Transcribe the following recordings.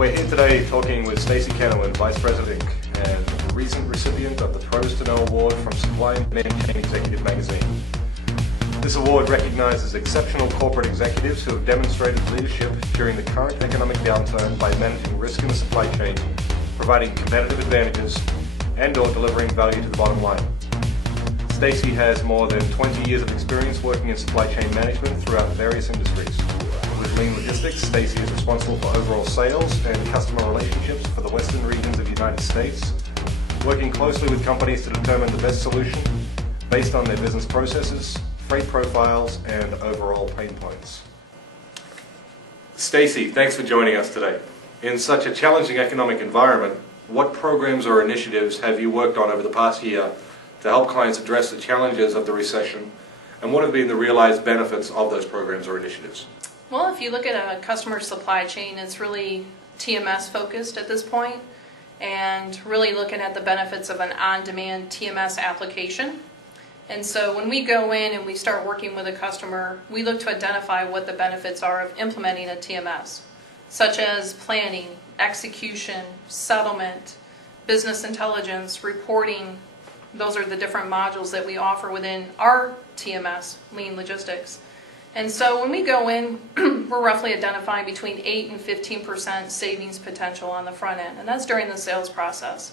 We're here today talking with Stacy Kannawin, Vice President and recent recipient of the Pros to Know Award from Supply and Demand Chain Executive Magazine. This award recognizes exceptional corporate executives who have demonstrated leadership during the current economic downturn by managing risk in the supply chain, providing competitive advantages, and/or delivering value to the bottom line. Stacy has more than 20 years of experience working in supply chain management throughout various industries. With LeanLogistics, Stacy is responsible for overall sales and customer relationships for the western regions of the United States, working closely with companies to determine the best solution based on their business processes, freight profiles, and overall pain points. Stacy, thanks for joining us today. In such a challenging economic environment, what programs or initiatives have you worked on over the past year to help clients address the challenges of the recession, and what have been the realized benefits of those programs or initiatives? Well, if you look at a customer supply chain, it's really TMS focused at this point, and really looking at the benefits of an on-demand TMS application. And so when we go in and we start working with a customer, we look to identify what the benefits are of implementing a TMS, such as planning, execution, settlement, business intelligence, reporting. Those are the different modules that we offer within our TMS, LeanLogistics. And so when we go in, we're roughly identifying between 8 and 15% savings potential on the front end, and that's during the sales process.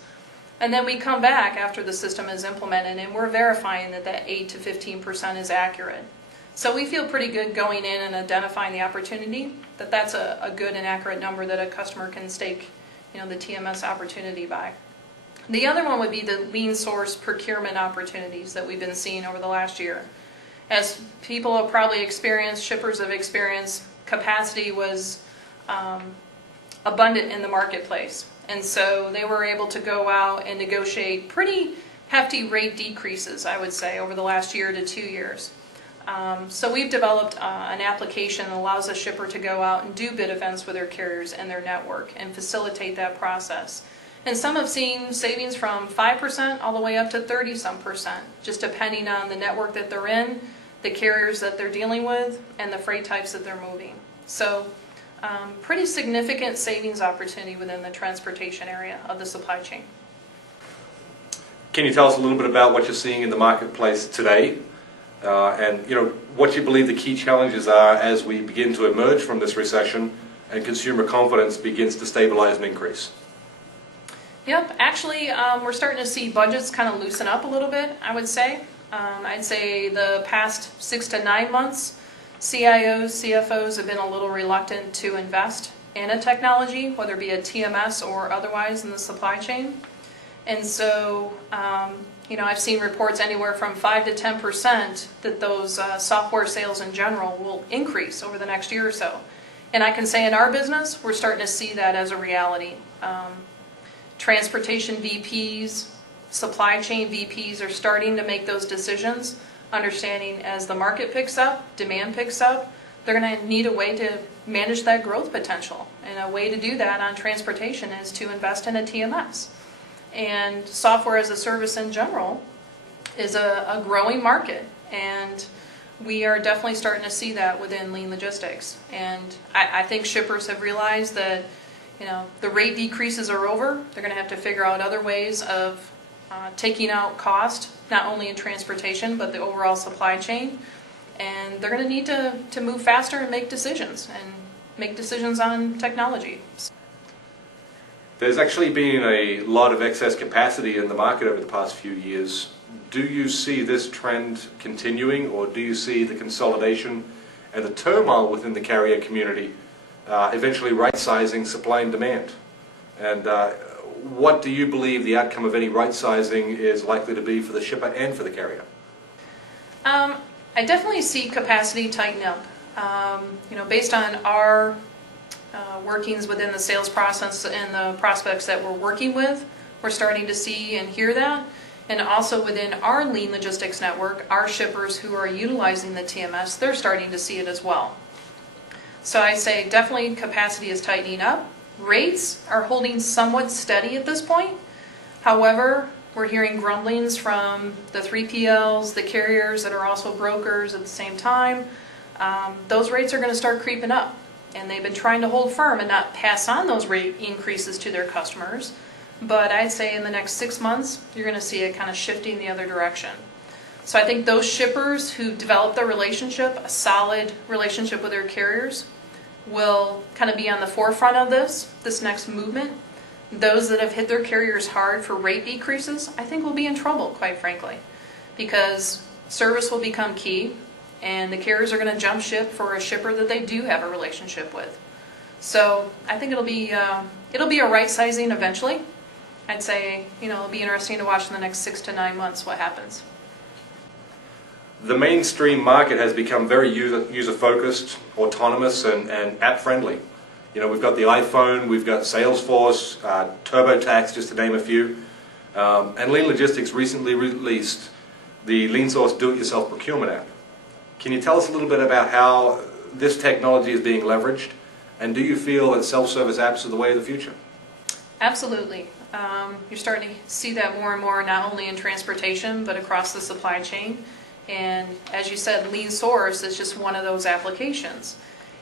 And then we come back after the system is implemented and we're verifying that that 8 to 15% is accurate. So we feel pretty good going in and identifying the opportunity, that that's a good and accurate number that a customer can stake, the TMS opportunity by. The other one would be the lean source procurement opportunities that we've been seeing over the last year. As people have probably experienced, shippers have experienced, capacity was abundant in the marketplace. And so they were able to go out and negotiate pretty hefty rate decreases, I would say, over the last year to 2 years. So we've developed an application that allows a shipper to go out and do bid events with their carriers and their network and facilitate that process. And some have seen savings from 5% all the way up to 30-some%, just depending on the network that they're in, the carriers that they're dealing with, and the freight types that they're moving. So pretty significant savings opportunity within the transportation area of the supply chain. Can you tell us a little bit about what you're seeing in the marketplace today, and what you believe the key challenges are as we begin to emerge from this recession and consumer confidence begins to stabilize and increase? Yep, actually we're starting to see budgets kind of loosen up a little bit, I would say. I'd say the past 6 to 9 months, CIOs, CFOs have been a little reluctant to invest in a technology, whether it be a TMS or otherwise in the supply chain. And so, I've seen reports anywhere from 5 to 10% that those software sales in general will increase over the next year or so. And I can say in our business, we're starting to see that as a reality. Transportation VPs, supply chain VPs are starting to make those decisions, understanding as the market picks up, demand picks up, they're going to need a way to manage that growth potential. And a way to do that on transportation is to invest in a TMS. And software as a service in general is a growing market. And we are definitely starting to see that within LeanLogistics. And I think shippers have realized that the rate decreases are over. They're going to have to figure out other ways of taking out cost, not only in transportation, but the overall supply chain. And they're going to need to move faster and make decisions on technology. There's actually been a lot of excess capacity in the market over the past few years. Do you see this trend continuing, or do you see the consolidation and the turmoil within the carrier community eventually right-sizing supply and demand? And what do you believe the outcome of any right-sizing is likely to be for the shipper and for the carrier? I definitely see capacity tighten up. Based on our workings within the sales process and the prospects that we're working with, we're starting to see and hear that. And also within our LeanLogistics network, our shippers who are utilizing the TMS, they're starting to see it as well. So I say definitely capacity is tightening up. Rates are holding somewhat steady at this point. However, we're hearing grumblings from the 3PLs, the carriers that are also brokers at the same time. Those rates are going to start creeping up. and they've been trying to hold firm and not pass on those rate increases to their customers. But I'd say in the next 6 months, you're going to see it kind of shifting the other direction. So I think those shippers who developed a relationship, a solid relationship with their carriers, will kind of be on the forefront of this next movement. Those that have hit their carriers hard for rate decreases, I think will be in trouble, quite frankly, because service will become key, and the carriers are going to jump ship for a shipper that they do have a relationship with. So I think it'll be a right sizing eventually. I'd say, it'll be interesting to watch in the next 6 to 9 months what happens. The mainstream market has become very user-focused, autonomous, and app-friendly. We've got the iPhone, we've got Salesforce, TurboTax, just to name a few. And LeanLogistics recently released the LeanSource Do-It-Yourself Procurement app. Can you tell us a little bit about how this technology is being leveraged, and do you feel that self-service apps are the way of the future? Absolutely. You're starting to see that more and more, not only in transportation, but across the supply chain. And as you said, LeanSource is just one of those applications.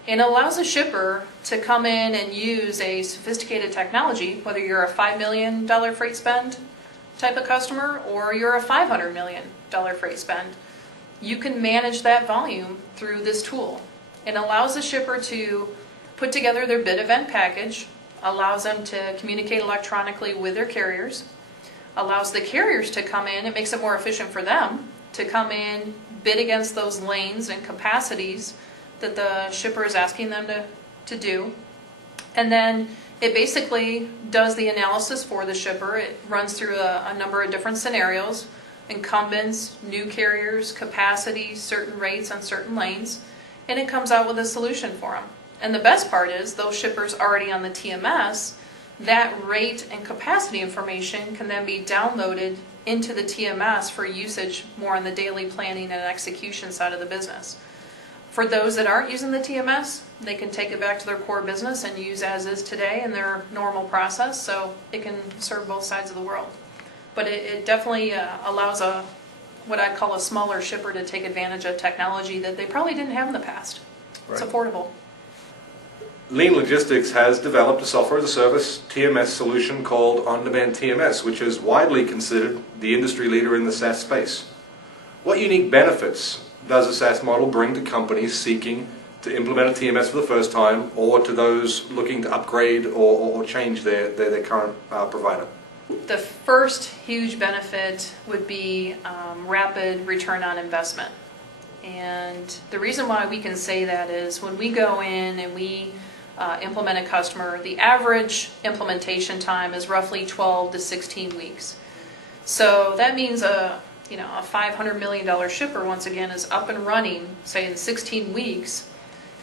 And it allows a shipper to come in and use a sophisticated technology, whether you're a $5 million freight spend type of customer or you're a $500 million freight spend. You can manage that volume through this tool. It allows the shipper to put together their bid event package, allows them to communicate electronically with their carriers, allows the carriers to come in, it makes it more efficient for them to come in, bid against those lanes and capacities that the shipper is asking them to do. And then it basically does the analysis for the shipper. It runs through a number of different scenarios, incumbents, new carriers, capacity, certain rates on certain lanes, and it comes out with a solution for them. And the best part is those shippers already on the TMS, that rate and capacity information can then be downloaded into the TMS for usage more on the daily planning and execution side of the business. For those that aren't using the TMS, they can take it back to their core business and use as is today in their normal process, so it can serve both sides of the world. But it definitely allows what I'd call a smaller shipper to take advantage of technology that they probably didn't have in the past. Right. It's affordable. LeanLogistics has developed a software-as-a-service TMS solution called On-Demand TMS, which is widely considered the industry leader in the SaaS space. What unique benefits does a SaaS model bring to companies seeking to implement a TMS for the first time, or to those looking to upgrade or change their current provider? The first huge benefit would be rapid return on investment. And the reason why we can say that is when we go in and we implement a customer, the average implementation time is roughly 12 to 16 weeks. So that means a $500 million shipper, once again, is up and running, say in 16 weeks,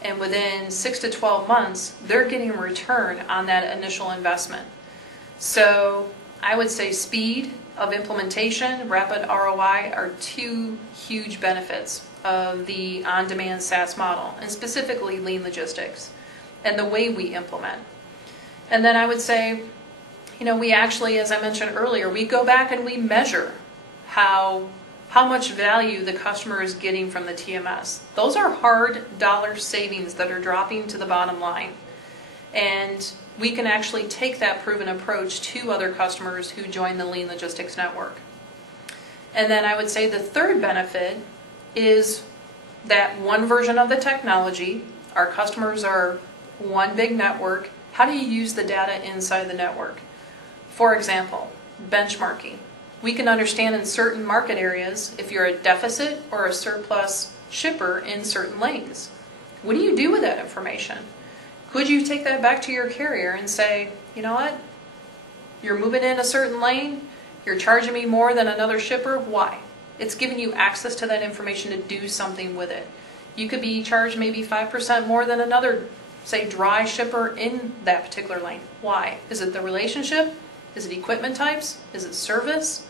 and within 6 to 12 months, they're getting a return on that initial investment. So I would say speed of implementation, rapid ROI are two huge benefits of the on-demand SaaS model, and specifically LeanLogistics, and the way we implement. And then I would say, we actually, as I mentioned earlier, we go back and we measure how much value the customer is getting from the TMS. Those are hard dollar savings that are dropping to the bottom line. And we can actually take that proven approach to other customers who join the LeanLogistics network. And then I would say the third benefit is that one version of the technology, our customers are one big network. How do you use the data inside the network? For example, benchmarking. We can understand in certain market areas if you're a deficit or a surplus shipper in certain lanes. What do you do with that information? Could you take that back to your carrier and say, you know what, you're moving in a certain lane, you're charging me more than another shipper, why? It's giving you access to that information to do something with it. You could be charged maybe 5% more than another, say, dry shipper in that particular lane. Why? Is it the relationship? Is it equipment types? Is it service?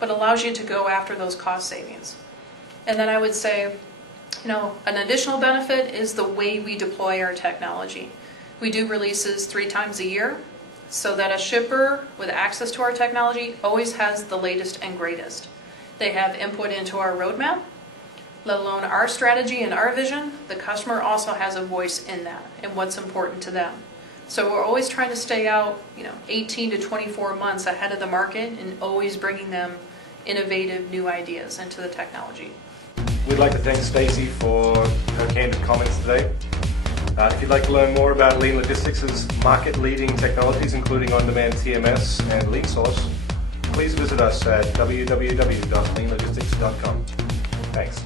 But it allows you to go after those cost savings. And then I would say, an additional benefit is the way we deploy our technology. We do releases 3 times a year, so that a shipper with access to our technology always has the latest and greatest. They have input into our roadmap. let alone our strategy and our vision, the customer also has a voice in that and what's important to them. So we're always trying to stay out, 18 to 24 months ahead of the market and always bringing them innovative new ideas into the technology. We'd like to thank Stacy for her candid comments today. If you'd like to learn more about LeanLogistics' market-leading technologies, including on-demand TMS and LeanSource, please visit us at www.leanlogistics.com. Thanks.